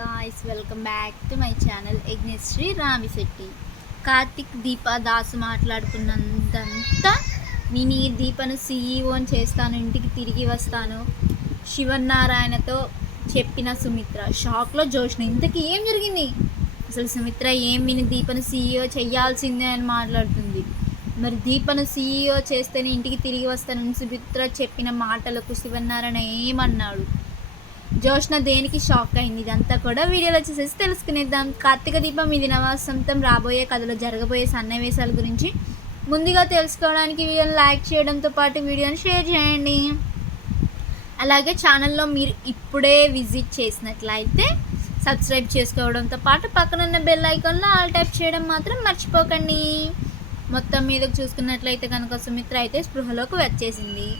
Guys welcome back to my channel Yagnasri Ramisetty Karthik Deepa Dasu మాట్లాడుకున్నంతంతా నేను ఈ దీపను సీఈఓని చేస్తాను ఇంటికి తిరిగి వస్తాను. శివనారాయణతో చెప్పిన సుమిత్ర. షాక్లో జోష్న. ఇంతకీ ఏం జరిగింది? అసలు సుమిత్ర ఏం విని దీపను సీఈఓ చెయ్యాల్సిందే అని మాట్లాడుతుంది. మరి దీపను సీఈఓ చేస్తేనే ఇంటికి తిరిగి వస్తానని సుమిత్ర చెప్పిన మాటలకు శివనారాయణ ఏమన్నాడు? జోష్న దేనికి షాక్ అయింది? ఇదంతా కూడా వీడియోలో వచ్చేసేసి తెలుసుకునేద్దాం. కార్తీక దీపం ఇది నవాసంతం రాబోయే కథలో జరగబోయే సన్నివేశాల గురించి. ముందుగా తెలుసుకోవడానికి వీడియోని లైక్ చేయడంతో పాటు వీడియోని షేర్ చేయండి. అలాగే ఛానల్లో మీరు ఇప్పుడే విజిట్ చేసినట్లయితే సబ్స్క్రైబ్ చేసుకోవడంతో పాటు పక్కనున్న బెల్ ఐకాన్లో ఆల్ టైప్ చేయడం మాత్రం మర్చిపోకండి. మొత్తం మీద చూసుకున్నట్లయితే కనుక సుమిత్ర అయితే స్పృహలోకి వచ్చేసింది.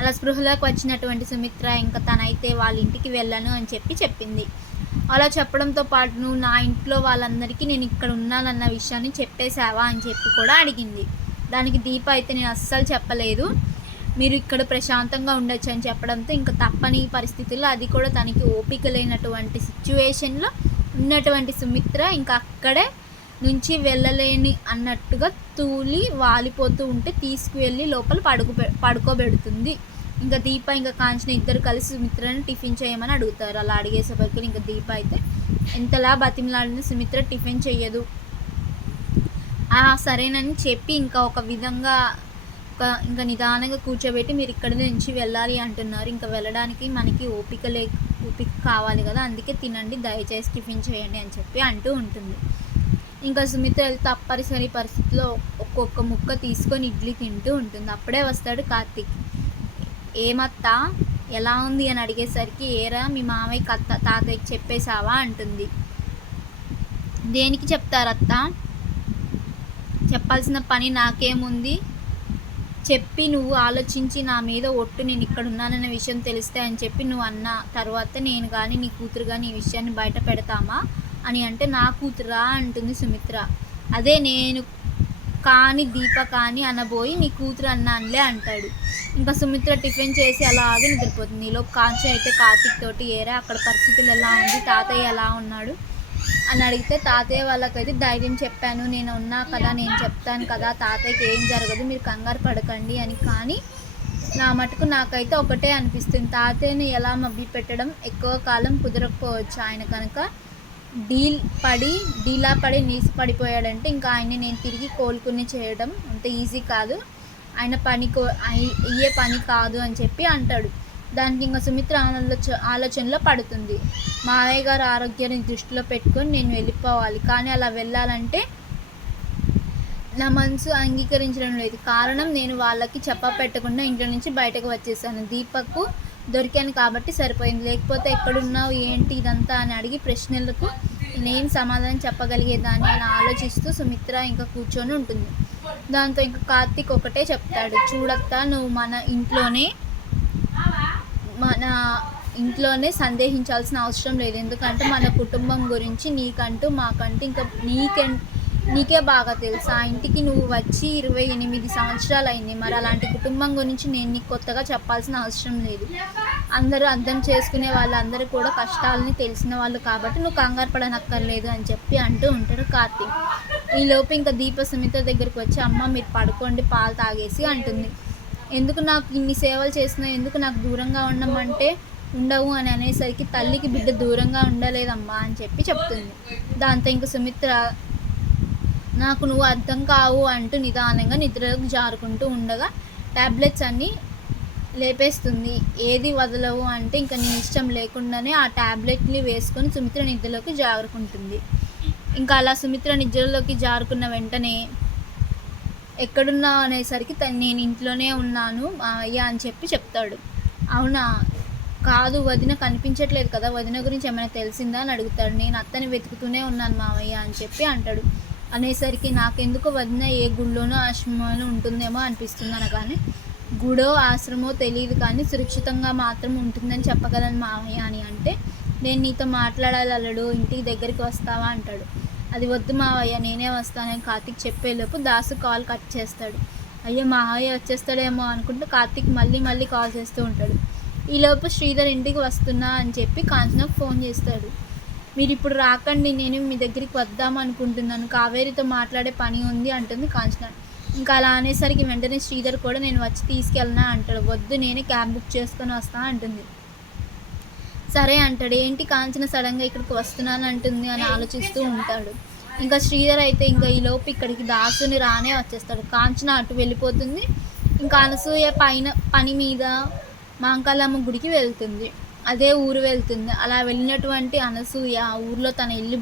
అలా స్పృహలోకి వచ్చినటువంటి సుమిత్ర ఇంకా తనైతే వాళ్ళ ఇంటికి వెళ్ళను అని చెప్పి చెప్పింది. అలా చెప్పడంతో పాటు నువ్వు నా ఇంట్లో వాళ్ళందరికీ నేను ఇక్కడ ఉన్నానన్న విషయాన్ని చెప్పేశావా? అని చెప్పి కూడా అడిగింది. దానికి దీప అయితే నేను అస్సలు చెప్పలేదు. మీరు ఇక్కడ ప్రశాంతంగా ఉండొచ్చు అని చెప్పడంతో ఇంకా తప్పని పరిస్థితుల్లో అది కూడా తనకి ఓపిక లేనటువంటి సిచ్యువేషన్లో ఉన్నటువంటి సుమిత్ర ఇంకా అక్కడే నుంచి వెళ్ళలేని అన్నట్టుగా తూలి వాలిపోతూ ఉంటే తీసుకువెళ్ళి లోపల పడుకు పడుకోబెడుతుంది. ఇంకా దీప ఇంకా కాంచన ఇద్దరు కలిసి సుమిత్రని టిఫిన్ చేయమని అడుగుతారు. అలా అడిగేసేపటికి ఇంకా దీప అయితే ఎంతలా బతిమలాడిన సుమిత్ర టిఫిన్ చేయదు సరేనని చెప్పి ఇంకా ఒక విధంగా ఒక ఇంకా నిదానంగా కూర్చోబెట్టి మీరు ఇక్కడి నుంచి వెళ్ళాలి అంటున్నారు. ఇంకా వెళ్ళడానికి మనకి ఓపిక లే ఓపిక కావాలి కదా. అందుకే తినండి దయచేసి టిఫిన్ చేయండి అని చెప్పి అంటూ ఉంటుంది. ఇంకా సుమిత్ర తప్పనిసరి పరిస్థితిలో ఒక్కొక్క ముక్క తీసుకొని ఇడ్లీ తింటూ ఉంటుంది. అప్పుడే వస్తాడు కార్తీక్. ఏమత్తా ఎలా ఉంది? అని అడిగేసరికి ఏరా మీ మామయ్య కత్త తాతయ్యకి చెప్పేశావా? అంటుంది. దేనికి చెప్తారత్త? చెప్పాల్సిన పని నాకేముంది? చెప్పి నువ్వు ఆలోచించి నా మీద ఒట్టు నేను ఇక్కడ ఉన్నానన్న విషయం తెలిస్తే అని చెప్పి నువ్వు అన్న తర్వాత నేను కానీ నీ కూతురు కానీ ఈ విషయాన్ని బయట పెడతామా? అని అంటే నా కూతురా అంటుంది సుమిత్ర. అదే నేను కాని దీప కాని అనబోయి నీ కూతురు అన్నానులే అంటాడు. ఇంకా సుమిత్ర టిఫిన్ చేసి అలాగే నిద్రపోతుంది. ఈలో కాంచి అయితే కార్తిక్ తోటి ఏరా అక్కడ పరిస్థితులు ఎలా ఉంది తాతయ్య ఎలా ఉన్నాడు అని అడిగితే తాతయ్య వాళ్ళకైతే ధైర్యం చెప్పాను. నేను ఉన్నా కదా నేను చెప్తాను కదా తాతయ్యకి ఏం జరగదు మీరు కంగారు పడకండి అని. కానీ నా మటుకు నాకైతే ఒకటే అనిపిస్తుంది. తాతయ్యని ఎలా మబ్బి పెట్టడం ఎక్కువ కాలం కుదరకపోవచ్చు. ఆయన కనుక డీల్ పడి డీలా పడి నీసి పడిపోయాడంటే ఇంకా ఆయన్ని నేను తిరిగి కోలుకుని చేయడం అంత ఈజీ కాదు. ఆయన పని కో అయి- అయ్యే పని కాదు అని చెప్పి అంటాడు. దానికి ఇంకా సుమిత్ర ఆలోచ ఆలోచనలో పడుతుంది. మావయ్య గారు ఆరోగ్యాన్ని దృష్టిలో పెట్టుకొని నేను వెళ్ళిపోవాలి. కానీ అలా వెళ్ళాలంటే నా మనసు అంగీకరించడం లేదు. కారణం నేను వాళ్ళకి చెప్ప పెట్టకుండా ఇంట్లో నుంచి బయటకు వచ్చేసాను. దీపక్కు దొరికాను కాబట్టి సరిపోయింది. లేకపోతే ఎక్కడున్నావు ఏంటి ఇదంతా అని అడిగి ప్రశ్నలకు నేను సమాధానం చెప్పగలిగేదాన్ని అని ఆలోచిస్తూ సుమిత్ర ఇంకా కూర్చొని ఉంటుంది. దాంతో ఇంకా కార్తీక్ ఒకటే చెప్తాడు చూడత్తా నువ్వు మన ఇంట్లోనే మన ఇంట్లోనే సందేహించాల్సిన అవసరం లేదు. ఎందుకంటే మన కుటుంబం గురించి నీకంటూ మాకంటూ ఇంకా నీకంటే నీకే బాగా తెలుసు? ఆ ఇంటికి నువ్వు వచ్చి ఇరవై ఎనిమిది సంవత్సరాలు అయింది మరి అలాంటి కుటుంబం గురించి నేను నీకు కొత్తగా చెప్పాల్సిన అవసరం లేదు. అందరూ అర్థం చేసుకునే వాళ్ళందరూ కూడా కష్టాలని తెలిసిన వాళ్ళు కాబట్టి నువ్వు కంగారు పడనక్కర్లేదు అని చెప్పి అంటూ ఉంటాడు కార్తీక్. ఈలోపు ఇంకా దీప సుమిత దగ్గరికి వచ్చి అమ్మ మీరు పడుకోండి పాలు తాగేసి అంటుంది. ఎందుకు నాకు ఇన్ని సేవలు చేసినా ఎందుకు నాకు దూరంగా ఉండమంటే ఉండవు? అని అనేసరికి తల్లికి బిడ్డ దూరంగా ఉండలేదమ్మా అని చెప్పి చెప్తుంది. దాంతో ఇంక సుమిత్ర నాకు నువ్వు అర్థం కావు అంటూ నిదానంగా నిద్రలోకి జారుకుంటూ ఉండగా ట్యాబ్లెట్స్ అన్నీ లేపేస్తుంది. ఏది వదలవు అంటే ఇంకా నీ ఇష్టం లేకుండానే ఆ ట్యాబ్లెట్ని వేసుకొని సుమిత్ర నిద్రలోకి జారుకుంటుంది. ఇంకా అలా సుమిత్ర నిద్రలోకి జారుకున్న వెంటనే ఎక్కడున్నావు అనేసరికి నేను ఇంట్లోనే ఉన్నాను అయ్యా అని చెప్పి చెప్తాడు. అవునా? కాదు వదిన కనిపించట్లేదు కదా వదిన గురించి ఏమైనా తెలిసిందా అని అడుగుతాడు. నేను అత్తని వెతుకుతూనే ఉన్నాను మావయ్య అని చెప్పి అంటాడు. అనేసరికి నాకెందుకు వదిన ఏ గుళ్ళోనో ఆశ్రమంలో ఉంటుందేమో అనిపిస్తుంది అనగానే గుడో ఆశ్రమో తెలియదు కానీ సురక్షితంగా మాత్రం ఉంటుందని చెప్పగలను మావయ్య అని అంటే నేను నీతో మాట్లాడాలి అల్లుడు ఇంటికి దగ్గరికి వస్తావా? అంటాడు. అది వద్దు మావయ్య నేనే వస్తానని కార్తీక్ చెప్పేలోపు దాసు కాల్ కట్ చేస్తాడు. అయ్యో మావయ్య వచ్చేస్తాడేమో అనుకుంటూ కార్తీక్ మళ్ళీ మళ్ళీ కాల్ చేస్తూ ఉంటాడు. ఈలోపు శ్రీధర్ ఇంటికి వస్తున్నా అని చెప్పి కాంచనకు ఫోన్ చేస్తాడు. మీరు ఇప్పుడు రాకండి నేను మీ దగ్గరికి వద్దాం అనుకుంటున్నాను. కావేరితో మాట్లాడే పని ఉంది అంటుంది కాంచన. ఇంకా అలా అనేసరికి వెంటనే శ్రీధర్ కూడా నేను వచ్చి తీసుకెళ్ళనా అంటాడు. వద్దు నేనే క్యాబ్ బుక్ చేసుకొని వస్తా అంటుంది. సరే అంటాడు. ఏంటి కాంచన సడన్గా ఇక్కడికి వస్తున్నాను అంటుంది అని ఆలోచిస్తూ ఉంటాడు. ఇంకా శ్రీధర్ అయితే ఇంకా ఈ లోపు ఇక్కడికి దాసుని రానే వచ్చేస్తాడు. కాంచన అటు వెళ్ళిపోతుంది. ఇంకా అనసూయ పైన పని మీద మాంకాలమ్మ గుడికి వెళ్తుంది. అదే ఊరు వెళ్తుంది. అలా వెళ్ళినటువంటి అనసూయ ఆ ఊర్లో తన ఇల్లు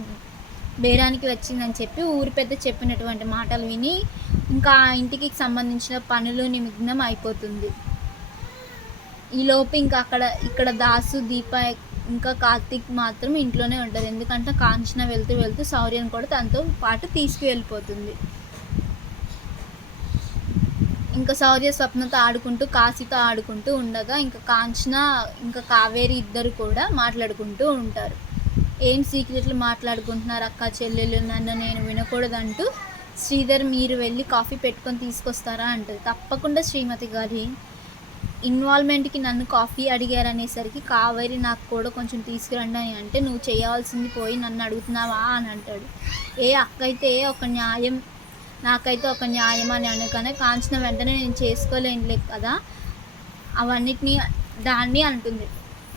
బేరానికి వచ్చిందని చెప్పి ఊరి పెద్ద చెప్పినటువంటి మాటలు విని ఇంకా ఆ ఇంటికి సంబంధించిన పనులు నిమగ్నం అయిపోతుంది. ఈలోపు ఇంకా అక్కడ ఇక్కడ దాసు దీప ఇంకా కార్తీక్ మాత్రం ఇంట్లోనే ఉంటారు. ఎందుకంటే కాంచన వెళ్తూ వెళ్తూ శౌర్యను కూడా తనతో పాటు తీసుకువెళ్ళిపోతుంది. ఇంకా శౌర్య స్వప్నతో ఆడుకుంటూ కాశీతో ఆడుకుంటూ ఉండగా ఇంకా కాంచన ఇంకా కావేరి ఇద్దరు కూడా మాట్లాడుకుంటూ ఉంటారు. ఏం సీక్రెట్లు మాట్లాడుకుంటున్నారు అక్క చెల్లెలు? నన్ను నేను వినకూడదంటూ శ్రీధర్ మీరు వెళ్ళి కాఫీ పెట్టుకొని తీసుకొస్తారా అంటుంది తప్పకుండా శ్రీమతి గారి ఇన్వాల్వ్మెంట్కి నన్ను కాఫీ అడిగారనేసరికి కావేరి నాకు కూడా కొంచెం తీసుకురండి అని అంటే నువ్వు చేయవలసింది పోయి నన్ను అడుగుతున్నావా? అని అంటాడు. ఏ అక్క అయితే ఒక న్యాయం నాకైతే ఒక న్యాయం అని అనగానే కాంచిన వెంటనే నేను చేసుకోలేనులే కదా. అవన్నిటినీ దాన్ని అంటుంది.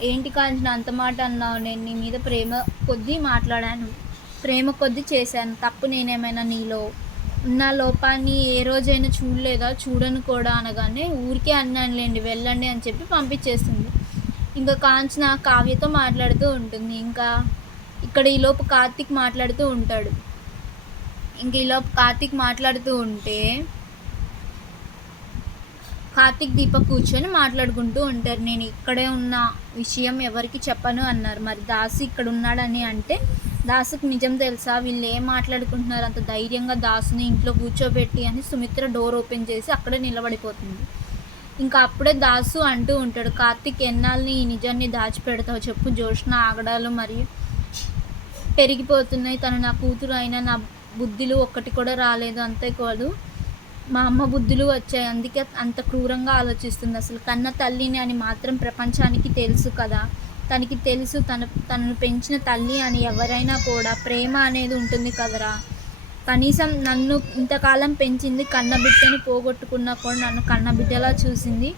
ఏంటి కాంచిన అంత మాట అన్నావు? నేను నీ మీద ప్రేమ కొద్దీ మాట్లాడాను. ప్రేమ కొద్దీ చేశాను. తప్పు నేనేమైనా నీలో ఉన్న లోపాన్ని ఏ రోజైనా చూడలేదా? చూడను కూడా అనగానే ఊరికే అన్నానులేండి వెళ్ళండి అని చెప్పి పంపించేస్తుంది. ఇంకా కాంచన కావ్యతో మాట్లాడుతూ ఉంటుంది. ఇంకా ఇక్కడ ఈలోపు కార్తీక్ మాట్లాడుతూ ఉంటాడు. ఇంక ఇలా కార్తీక్ మాట్లాడుతూ ఉంటే కార్తీక్ దీపక్ కూర్చొని మాట్లాడుకుంటూ ఉంటారు. నేను ఇక్కడే ఉన్న విషయం ఎవరికి చెప్పను అన్నారు. మరి దాసు ఇక్కడ ఉన్నాడని అంటే దాసుకు నిజం తెలుసా? వీళ్ళు ఏం మాట్లాడుకుంటున్నారు? అంత ధైర్యంగా దాసుని ఇంట్లో కూర్చోబెట్టి అని సుమిత్ర డోర్ ఓపెన్ చేసి అక్కడే నిలబడిపోతుంది. ఇంకా అప్పుడే దాసు అంటూ ఉంటాడు కార్తీక్ ఎన్నాళ్ళని ఈ నిజాన్ని దాచిపెడతావు? చెప్పు జోష్న ఆగడాలు మరియు పెరిగిపోతున్నాయి. తను నా కూతురు అయినా నా బుద్ధులు ఒక్కటి కూడా రాలేదు అంతేకాదు మా అమ్మ బుద్ధులు వచ్చాయి. అందుకే అంత క్రూరంగా ఆలోచిస్తుంది. అసలు కన్న తల్లిని అని మాత్రం ప్రపంచానికి తెలుసు కదా. తనకి తెలుసు తన తనను పెంచిన తల్లి అని ఎవరైనా కూడా ప్రేమ అనేది ఉంటుంది కదరా. కనీసం నన్ను ఇంతకాలం పెంచింది కన్నబిడ్డని పోగొట్టుకున్నా కూడా నన్ను కన్నబిడ్డలా చూసింది.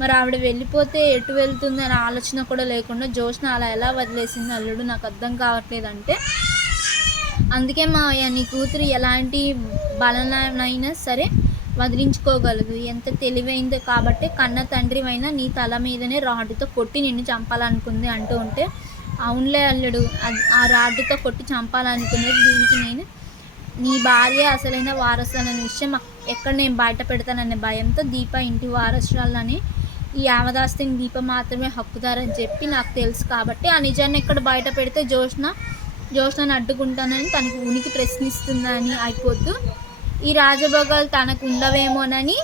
మరి ఆవిడ వెళ్ళిపోతే ఎటు వెళ్తుంది అనే ఆలోచన కూడా లేకుండా జోష్న అలా ఎలా వదిలేసింది అల్లుడు నాకు అర్థం కావట్లేదు అంటే అందుకే మా నీ కూతురు ఎలాంటి బలనైనా సరే వదిలించుకోగలదు. ఎంత తెలివైందో కాబట్టి కన్న తండ్రివైనా నీ తల మీదనే రాడ్డుతో కొట్టి నిన్ను చంపాలనుకుంది అంటూ ఉంటే అవునులే అల్లుడు. అది ఆ రాడ్డుతో కొట్టి చంపాలనుకునేది దీనికి నేను. నీ భార్య అసలైన వారసులనే విషయం ఎక్కడ నేను బయట పెడతాననే భయంతో దీప ఇంటి వారసురాలని ఈ యావదాస్తిని దీప మాత్రమే హక్కుదారని చెప్పి నాకు తెలుసు కాబట్టి ఆ నిజాన్ని ఎక్కడ బయట పెడితే జోష్న జ్యోష్ణను అడ్డుకుంటానని తనకు ఉనికి ప్రశ్నిస్తుందని అయిపోతూ ఈ రాజభోగాలు తనకు ఉండవేమోనని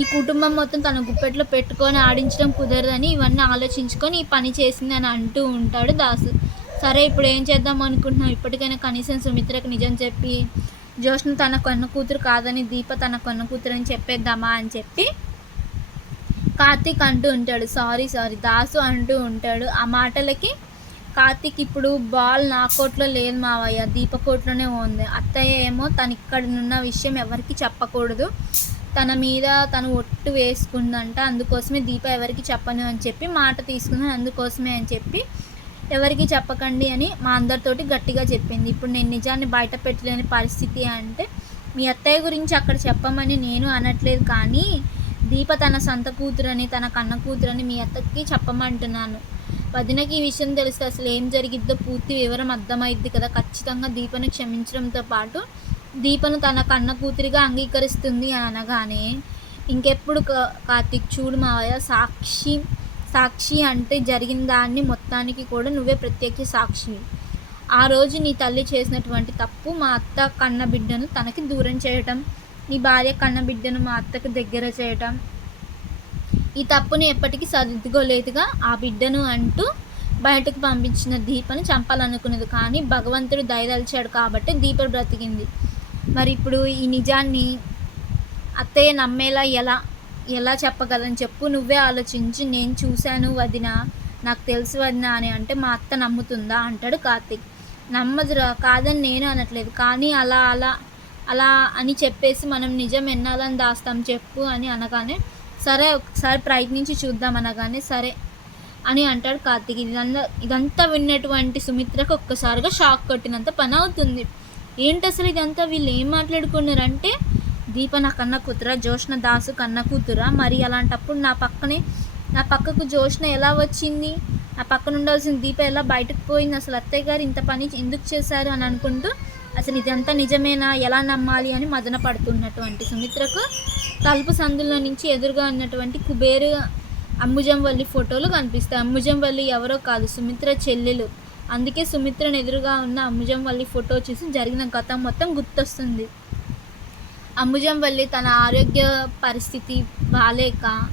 ఈ కుటుంబం మొత్తం తన గుప్పెట్లో పెట్టుకొని ఆడించడం కుదరదని ఇవన్నీ ఆలోచించుకొని ఈ పని చేసిందని అంటూ ఉంటాడు దాసు. సరే ఇప్పుడు ఏం చేద్దాం అనుకుంటున్నాం ఇప్పటికైనా కనీసం సుమిత్రకు నిజం చెప్పి జోష్ను తన కొన్న కూతురు కాదని దీప తన కొన్న కూతురు అని చెప్పేద్దామా అని చెప్పి కార్తీక్ అంటూ ఉంటాడు. సారీ సారీ దాసు అంటూ ఉంటాడు. ఆ మాటలకి కార్తీక్ ఇప్పుడు బాల్ నా కోట్లో లేదు మావయ్య దీప కోట్లోనే ఉంది. అత్తయ్య ఏమో తను ఇక్కడ ఉన్న విషయం ఎవరికి చెప్పకూడదు. తన మీద తను ఒట్టు వేసుకుందంట. అందుకోసమే దీప ఎవరికి చెప్పను అని చెప్పి మాట తీసుకుంది అందుకోసమే అని చెప్పి ఎవరికి చెప్పకండి అని మా అందరితోటి గట్టిగా చెప్పింది. ఇప్పుడు నేను నిజాన్ని బయట పెట్టలేని పరిస్థితి అంటే మీ అత్తయ్య గురించి అక్కడ చెప్పమని నేను అనట్లేదు కానీ దీప తన సొంత కూతురని తన కన్న కూతురని మీ అత్తకి చెప్పమంటున్నాను. వదినకి ఈ విషయం తెలిస్తే అసలు ఏం జరిగిద్దో పూర్తి వివరం అర్థమైద్ది కదా. ఖచ్చితంగా దీపను క్షమించడంతో పాటు దీపను తన కన్న కూతురిగా అంగీకరిస్తుంది అని అనగానే ఇంకెప్పుడు కార్తీక్ చూడు మావయ్య సాక్షి సాక్షి అంటే జరిగిన దాన్ని మొత్తానికి కూడా నువ్వే ప్రత్యక్ష సాక్షి. ఆ రోజు నీ తల్లి చేసినటువంటి తప్పు మా అత్త కన్న బిడ్డను తనకి దూరం చేయటం నీ భార్య కన్న బిడ్డను మా అత్తకు దగ్గర చేయటం ఈ తప్పుని ఎప్పటికీ సరిదిద్దుకోలేదుగా ఆ బిడ్డను అంటూ బయటకు పంపించిన దీపను చంపాలనుకునేది కానీ భగవంతుడు దయదలిచాడు కాబట్టి దీప బ్రతికింది. మరి ఇప్పుడు ఈ నిజాన్ని అత్తయ్య నమ్మేలా ఎలా ఎలా చెప్పగలని చెప్పు. నువ్వే ఆలోచించి నేను చూశాను వదిన నాకు తెలుసు వదిన అని అంటే మా అత్త నమ్ముతుందా? అంటాడు కార్తిక్. నమ్మదురా కాదని నేను అనట్లేదు. కానీ అలా అలా అలా అని చెప్పేసి మనం నిజం ఎన్నాలని దాస్తాం చెప్పు అని అనగానే సరే ఒకసారి ప్రయత్నించి చూద్దాం అనగానే సరే అని అంటాడు కార్తీక్. ఇదంతా ఇదంతా విన్నటువంటి సుమిత్రకు ఒక్కసారిగా షాక్ కొట్టినంత పని అవుతుంది. ఏంటి అసలు ఇదంతా? వీళ్ళు ఏం మాట్లాడుకున్నారంటే దీప నా కన్న కూతురా జోష్ణ దాసు కన్న కూతురా మరి అలాంటప్పుడు నా పక్కనే నా పక్కకు జోష్ణ ఎలా వచ్చింది? నా పక్కన ఉండాల్సిన దీప ఎలా బయటకు పోయింది? అసలు అత్తయ్య గారు ఇంత పని ఎందుకు చేశారు? అని అనుకుంటూ అసలు ఇదంతా నిజమేనా? ఎలా నమ్మాలి అని మదన పడుతున్నటువంటి సుమిత్రకు తలుపు సందులో నుంచి ఎదురుగా ఉన్నటువంటి కుబేరు అంబుజం ఫోటోలు కనిపిస్తాయి. అంబుజం ఎవరో కాదు సుమిత్ర చెల్లెలు. అందుకే సుమిత్రను ఎదురుగా ఉన్న అంబుజం వల్లి ఫోటో చూసి జరిగిన గతం మొత్తం గుర్తొస్తుంది. అంబుజం తన ఆరోగ్య పరిస్థితి బాగాలేక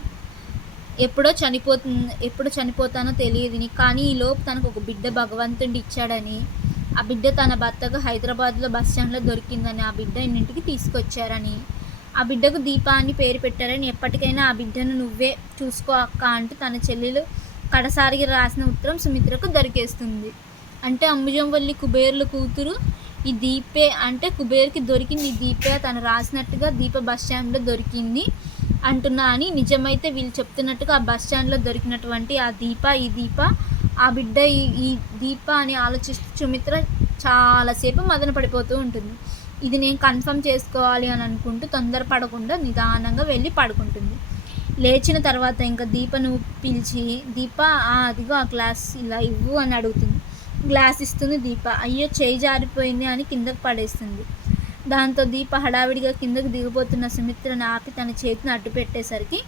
ఎప్పుడో చనిపోతుంది ఎప్పుడు చనిపోతానో తెలియదుని కానీ ఈలోపు తనకు ఒక బిడ్డ భగవంతుడి ఇచ్చాడని ఆ బిడ్డ తన భర్తకు హైదరాబాద్లో బస్ స్టాండ్లో దొరికిందని ఆ బిడ్డ ఇన్నింటికి తీసుకొచ్చారని. ఆ బిడ్డకు దీప అని పేరు పెట్టారని ఎప్పటికైనా ఆ బిడ్డను నువ్వే చూసుకో అక్క అంటూ తన చెల్లెలు కడసారిగా రాసిన ఉత్తరం సుమిత్రకు దొరికేస్తుంది. అంటే అంబుజంవల్లి కుబేర్ల కూతురు ఈ దీపే అంటే కుబేర్కి దొరికింది ఈ దీపే తను రాసినట్టుగా దీప బస్ స్టాండ్లో దొరికింది అంటున్నా అని నిజమైతే వీళ్ళు చెప్తున్నట్టుగా ఆ బస్ స్టాండ్లో దొరికినటువంటి ఆ దీప ఈ దీప ఆ బిడ్డ ఈ ఈ దీప అని ఆలోచిస్తూ సుమిత్ర చాలాసేపు మదన పడిపోతూ ఉంటుంది. ఇది నేను కన్ఫర్మ్ చేసుకోవాలి అని అనుకుంటూ తొందరపడకుండా నిదానంగా వెళ్ళి పడుకుంటుంది. లేచిన తర్వాత ఇంకా దీపను పిలిచి దీప "ఆ, అదిగో ఆ గ్లాస్ ఇలా ఇవ్వు అని అడుగుతుంది. గ్లాస్ ఇస్తుంది దీప. అయ్యో చేయి జారిపోయింది అని కిందకు పడేస్తుంది. దాంతో దీప హడావిడిగా కిందకు దిగిపోతున్న సుమిత్రను ఆపి తన చేతిని అడ్డు పెట్టేసరికి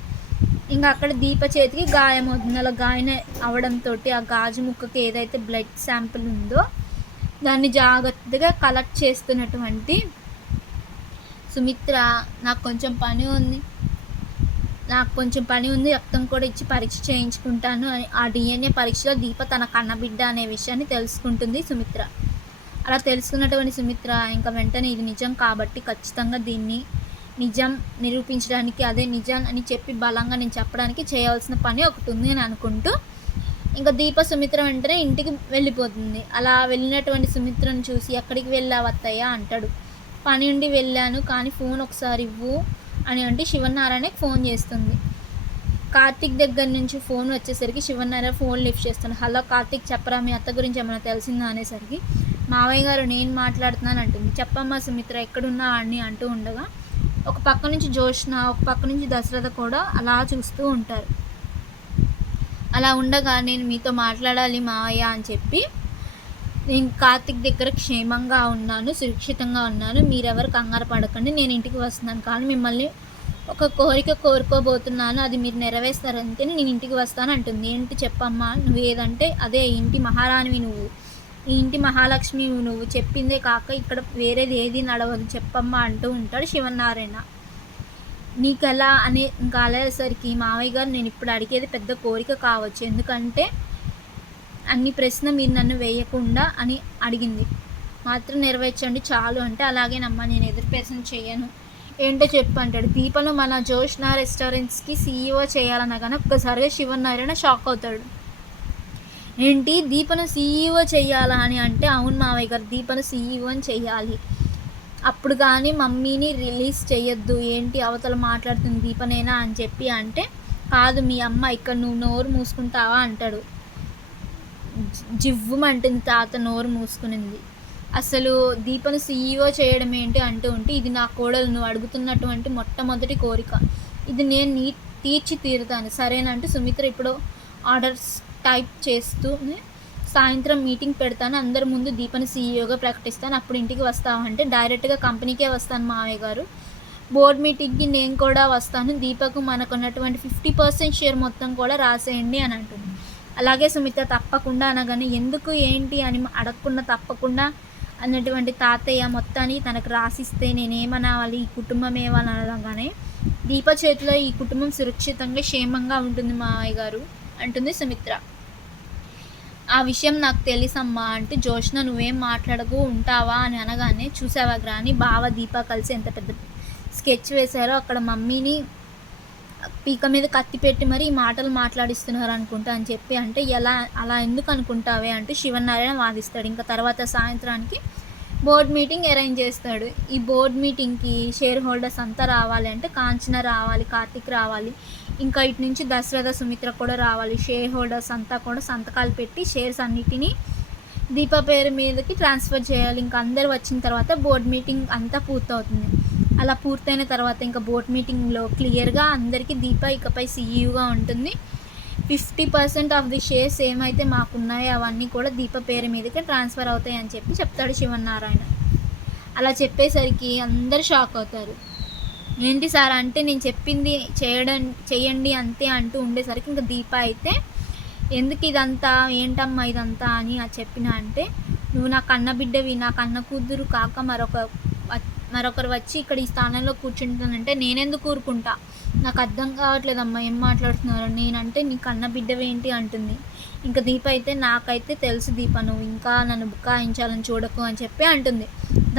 ఇంకా అక్కడ దీప చేతికి గాయం అవుతుంది అలా గాయం అవడంతో ఆ గాజు ముక్కకి ఏదైతే బ్లడ్ శాంపిల్ ఉందో దాన్ని జాగ్రత్తగా కలెక్ట్ చేస్తున్నటువంటి సుమిత్ర నాకు కొంచెం పని ఉంది. నాకు కొంచెం పని ఉంది. రక్తం కూడా ఇచ్చి పరీక్ష చేయించుకుంటాను. అని ఆ డిఎన్ఏ పరీక్షలో దీప తన కన్నబిడ్డ అనే విషయాన్ని తెలుసుకుంటుంది సుమిత్ర. అలా తెలుసుకున్నటువంటి సుమిత్ర ఇంకా వెంటనే ఇది నిజం కాబట్టి ఖచ్చితంగా దీన్ని నిజం నిరూపించడానికి అదే నిజం అని చెప్పి బలంగా నేను చెప్పడానికి చేయవలసిన పని ఒకటి ఉంది అని అనుకుంటూ ఇంకా దీప సుమిత్ర వెంటనే ఇంటికి వెళ్ళిపోతుంది. అలా వెళ్ళినటువంటి సుమిత్రను చూసి ఎక్కడికి వెళ్ళావత్తయ్యా అంటాడు. పని ఉండి వెళ్ళాను కానీ ఫోన్ ఒకసారి ఇవ్వు అని అంటే శివనారాయణకి ఫోన్ చేస్తుంది. కార్తిక్ దగ్గర నుంచి ఫోన్ వచ్చేసరికి శివనారాయణ ఫోన్ లిఫ్ట్ చేస్తాను హలో కార్తిక్ చెప్పరా మీ అత్త గురించి ఏమైనా తెలిసిందా? అనేసరికి మావయ్య గారు నేను మాట్లాడుతున్నాను అంటుంది. చెప్పమ్మా సుమిత్ర ఎక్కడున్నా అని అంటూ ఉండగా ఒక పక్క నుంచి జోష్న ఒక పక్క నుంచి దశరథ కూడా అలా చూస్తూ ఉంటారు. అలా ఉండగా నేను మీతో మాట్లాడాలి మావయ్య అని చెప్పి నేను కార్తిక్ దగ్గర క్షేమంగా ఉన్నాను సురక్షితంగా ఉన్నాను. మీరెవరు కంగారు పడకండి నేను ఇంటికి వస్తున్నాను. కానీ మిమ్మల్ని ఒక కోరిక కోరుకోబోతున్నాను. అది మీరు నెరవేరుస్తారంటే నేను ఇంటికి వస్తాను అంటుంది. ఏంటి చెప్పమ్మా? నువ్వు ఏదంటే అదే ఇంటి మహారాణివి నువ్వు. ఈ ఇంటి మహాలక్ష్మి నువ్వు చెప్పిందే కాక ఇక్కడ వేరేది ఏది నడవదు చెప్పమ్మా అంటూ ఉంటాడు శివనారాయణ. నీకు ఎలా అనే ఇంకా అనేసరికి మావయ్య గారు నేను ఇప్పుడు అడిగేది పెద్ద కోరిక కావచ్చు. ఎందుకంటే అన్ని ప్రశ్న మీరు నన్ను వేయకుండా అని అడిగింది. మాత్రం నెరవేర్చండి చాలు అంటే అలాగేనమ్మా నేను ఎదురు ప్రశ్న చేయను. ఏంటో చెప్పు అంటాడు. దీపను మన జోష్నా రెస్టారెంట్స్కి సీఈఓ చేయాలనగానే ఒక్కసారిగా శివనారాయణ షాక్ అవుతాడు. ఏంటి? దీపను సీఈఓ చెయ్యాలా అని అంటే అవును మావయ్య గారు దీపను సీఈఓ అని చెయ్యాలి. అప్పుడు కానీ మమ్మీని రిలీజ్ చేయొద్దు ఏంటి అవతల మాట్లాడుతుంది దీపనేనా అని చెప్పి అంటే కాదు మీ అమ్మ ఇక్కడ నువ్వు నోరు మూసుకుంటావా అంటాడు. జివ్వమంటుంది తాత నోరు మూసుకునింది. అసలు దీపను సీఈఓ చేయడం ఏంటి అంటూ ఉంటే ఇది నా కోడలు నువ్వు అడుగుతున్నటువంటి మొట్టమొదటి కోరిక. ఇది నేను నీ తీర్చి తీరుతాను సరేనంటూ సుమిత్ర ఇప్పుడు ఆర్డర్స్ టైప్ చేస్తూ సాయంత్రం మీటింగ్ పెడతాను. అందరి ముందు దీపని సీఈఓగా ప్రకటిస్తాను. అప్పుడు ఇంటికి వస్తావు అంటే డైరెక్ట్గా కంపెనీకే వస్తాను మావయ్య గారు. బోర్డ్ మీటింగ్కి నేను కూడా వస్తాను. దీపకు మనకున్నటువంటి ఫిఫ్టీ పర్సెంట్ షేర్ మొత్తం కూడా రాసేయండి అని అంటుంది. అలాగే సుమిత్ర తప్పకుండా అనగానే ఎందుకు ఏంటి అని అడగకుండా తప్పకుండా అన్నటువంటి తాతయ్య మొత్తాన్ని తనకు రాసిస్తే నేనేమనవాలి ఈ కుటుంబం ఏమనగానే దీప చేతిలో ఈ కుటుంబం సురక్షితంగా క్షేమంగా ఉంటుంది మావయ్య గారు అంటుంది సుమిత్ర. ఆ విషయం నాకు తెలుసమ్మా అంటే జోష్న నువ్వేం మాట్లాడకు ఉంటావా? అని అనగానే చూసావా గ్రాని బావ దీప కలిసి ఎంత పెద్ద స్కెచ్ వేశారో అక్కడ మమ్మీని పీక మీద కత్తి పెట్టి మరి ఈ మాటలు మాట్లాడిస్తున్నారు అనుకుంటా అని చెప్పి అంటే ఎలా అలా ఎందుకు అనుకుంటావే అంటూ శివనారాయణ వాదిస్తాడు. ఇంకా తర్వాత సాయంత్రానికి బోర్డ్ మీటింగ్ అరేంజ్ చేస్తాడు. ఈ బోర్డ్ మీటింగ్కి షేర్ హోల్డర్స్ అంతా రావాలి అంటే కాంచన రావాలి కార్తిక్ రావాలి ఇంకా ఇటు నుంచి దశరథ సుమిత్ర కూడా రావాలి. షేర్ హోల్డర్స్ అంతా కూడా సంతకాలు పెట్టి షేర్స్ అన్నిటినీ దీప పేరు మీదకి ట్రాన్స్ఫర్ చేయాలి. ఇంకా అందరు వచ్చిన తర్వాత బోర్డ్ మీటింగ్ అంతా పూర్తవుతుంది. అలా పూర్తయిన తర్వాత ఇంకా బోర్డు మీటింగ్లో క్లియర్గా అందరికీ దీప ఇకపై సీఈగా ఉంటుంది. Fifty percent of the shares ఏమైతే మాకున్నాయో అవన్నీ కూడా దీప పేరు మీదకి ట్రాన్స్ఫర్ అవుతాయి అని చెప్పి చెప్తాడు శివనారాయణ అలా చెప్పేసరికి అందరు షాక్ అవుతారు. ఏంటి సార్ అంటే నేను చెప్పింది చేయడం చేయండి అంతే అంటూ ఉండేసరికి ఇంకా దీప అయితే ఎందుకు ఇదంతా ఏంటమ్మా ఇదంతా అని చెప్పిన అంటే నువ్వు నా కన్న బిడ్డవి నా కన్న కూతురు కాక మరొక మరొకరు వచ్చి ఇక్కడ ఈ స్థానంలో కూర్చుంటానంటే నేనెందుకు ఊరుకుంటా? నాకు అర్థం కావట్లేదమ్మా ఏం మాట్లాడుతున్నారు? నేనంటే నీ కన్న బిడ్డవేంటి అంటుంది. ఇంకా దీప అయితే నాకైతే తెలుసు దీప నువ్వు ఇంకా నన్ను బుకాయించాలని చూడకు అని చెప్పి అంటుంది.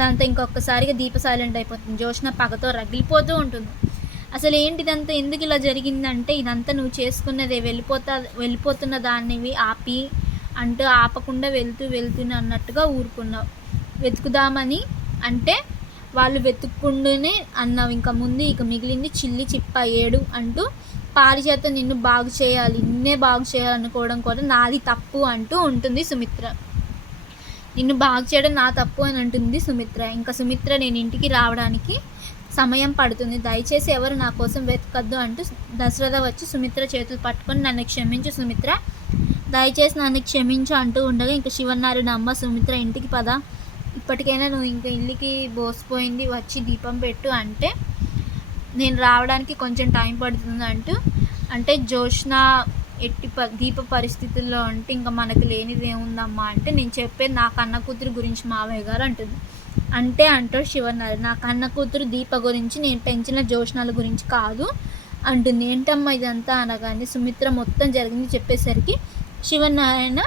దాంతో ఇంకొకసారిగా దీప సైలెంట్ అయిపోతుంది. జోష్న పగతో రగిలిపోతూ ఉంటుంది. అసలు ఏంటి ఇదంతా ఎందుకు ఇలా జరిగిందంటే ఇదంతా నువ్వు చేసుకున్నదే వెళ్ళిపోతా వెళ్ళిపోతున్న దానివి ఆపి అంటూ ఆపకుండా వెళ్తూ వెళ్తూనే అన్నట్టుగా ఊరుకున్నావు. వెతుకుదామని అంటే వాళ్ళు వెతుక్కుండానే అన్నావు. ఇంకా ముందు ఇక మిగిలింది చిల్లి చిప్ప ఏడు అంటూ పారిచేత నిన్ను బాగు చేయాలి నిన్నే బాగు చేయాలనుకోవడం కూడా నాది తప్పు అంటూ ఉంటుంది సుమిత్ర. నిన్ను బాగు చేయడం నా తప్పు అని అంటుంది సుమిత్ర. ఇంకా సుమిత్ర నేను ఇంటికి రావడానికి సమయం పడుతుంది. దయచేసి ఎవరు నా కోసం వెతకద్దు అంటూ దశరథ వచ్చి సుమిత్ర చేతులు పట్టుకొని నన్ను క్షమించు సుమిత్ర. దయచేసి నన్ను క్షమించు అంటూ ఉండగా ఇంకా శివన్నారాయణ అమ్మ సుమిత్ర ఇంటికి పద. ఇప్పటికైనా నువ్వు ఇంకా ఇల్లుకి బోసిపోయింది వచ్చి దీపం పెట్టు అంటే నేను రావడానికి కొంచెం టైం పడుతుంది అంటూ అంటే జోష్న ఎట్టి ప దీప పరిస్థితుల్లో అంటే ఇంకా మనకు లేనిది ఏముందమ్మా అంటే నేను చెప్పేది నా కన్న కూతురు గురించి మావయ్య గారు అంటుంది. అంటే అంటాడు శివనారాయణ నా కన్న కూతురు దీప గురించి నేను పెంచిన జోషణాల గురించి కాదు అంటుంది. ఏంటమ్మా ఇదంతా అనగానే సుమిత్ర మొత్తం జరిగింది చెప్పేసరికి Sivanarayana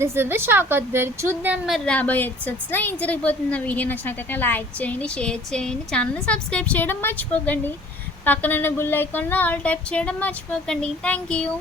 this is the shock అవుతారు చూద్దాం మరి రాబోయే ఎపిసోడ్స్లో ఏం జరిగిపోతున్న వీడియో నచ్చినట్లయితే లైక్ చేయండి షేర్ చేయండి ఛానల్ని సబ్స్క్రైబ్ చేయడం మర్చిపోకండి. పక్కనున్న బుల్ ఐకాన్లో ఆల్ టైప్ చేయడం మర్చిపోకండి. Thank you